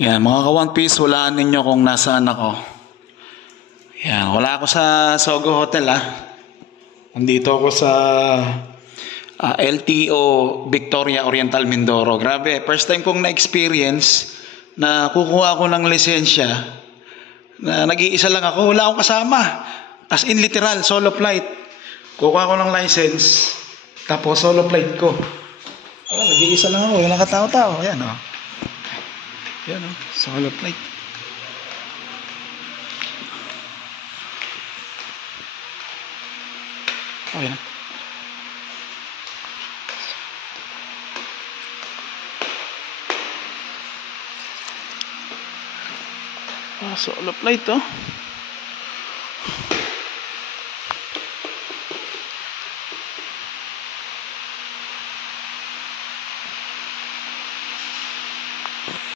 Yan, mga ka-One Piece, hulaan ninyo kung nasaan ako. Yan, wala ako sa Sogo Hotel Nandito ako sa LTO Victoria Oriental Mindoro. Grabe, first time kong na-experience na kukuha ako ng lisensya na nag-iisa lang ako, wala akong kasama. As in literal, solo flight. Kukuha ako ng license, tapos solo flight ko. Nag-iisa lang ako, walang katao-tao. Ayan Yan solo flight. Ayan. Solo flight